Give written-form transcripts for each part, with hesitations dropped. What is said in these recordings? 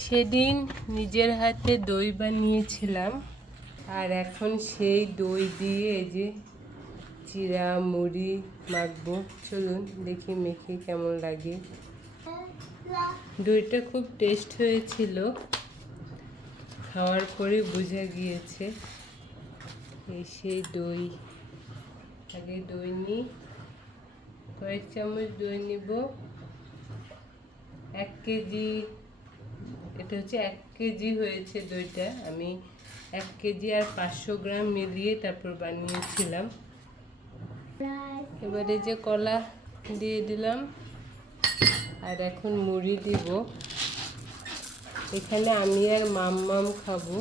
সেদিন নিজের হাতে দই বানিয়েছিলাম, আর এখন সেই দই দিয়ে এই যে চিড়া মুড়ি মাখবো। চলুন দেখি মেখে কেমন লাগে। দইটা খুব টেস্ট হয়েছিল, খাওয়ার পরে বোঝা গিয়েছে। এই সেই দই, আগে দই নিই, কয়েক চামচ দই নিব। 1 কেজি, এটা হচ্ছে 1 কেজি হয়েছে দইটা। আমি 1 কেজি আর 500 গ্রাম মিলিয়ে তারপর বানিয়েছিলাম। এবারে যে কলা দিয়ে দিলাম, আর এখন মুড়ি দিব। এখানে আমি আর মাম্মাম খাবো।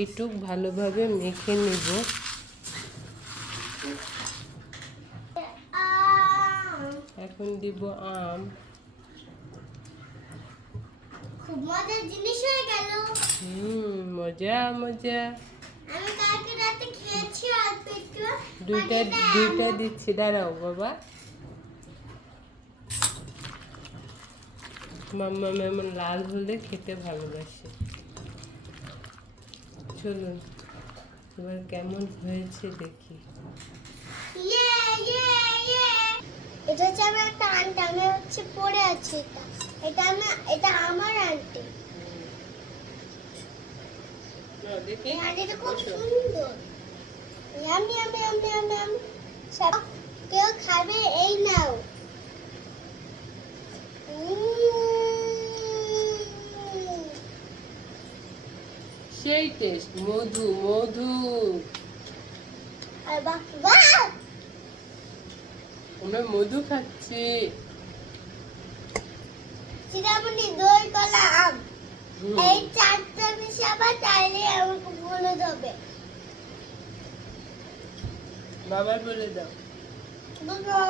এইটুক ভালোভাবে মেখে নিব। এখন দিব আম। খুব মজার জিনিস হয়ে গেল। মজা মজা। আমি কালকে রাতে খেয়েছি অল্প একটু। দুইটা দিচ্ছি, দাঁড়াও বাবা। মাম্মা এমন লাল হলে খেতে ভালোবাসে। চলুন এবার কেমন হয়েছে দেখি। এটা হচ্ছে আমার একটা আন্টি, আমি হচ্ছে পড়ে আছি। এটা আমার আন্টি। দেখি আন্টিটা খুব সুন্দর। Yummy yummy yummy yummy yummy. সব কেউ খাবে, এই নাও। সেই টেস্ট, মধু মধু। আর বাহ বাহ, আমরা মধু খাচ্ছি। চিরামুনি, দই, কলা, আম, এই চারটা মিশাবা, তাইলে আমাকে বলে দেবে। বাবার বলে দাও। বাবা।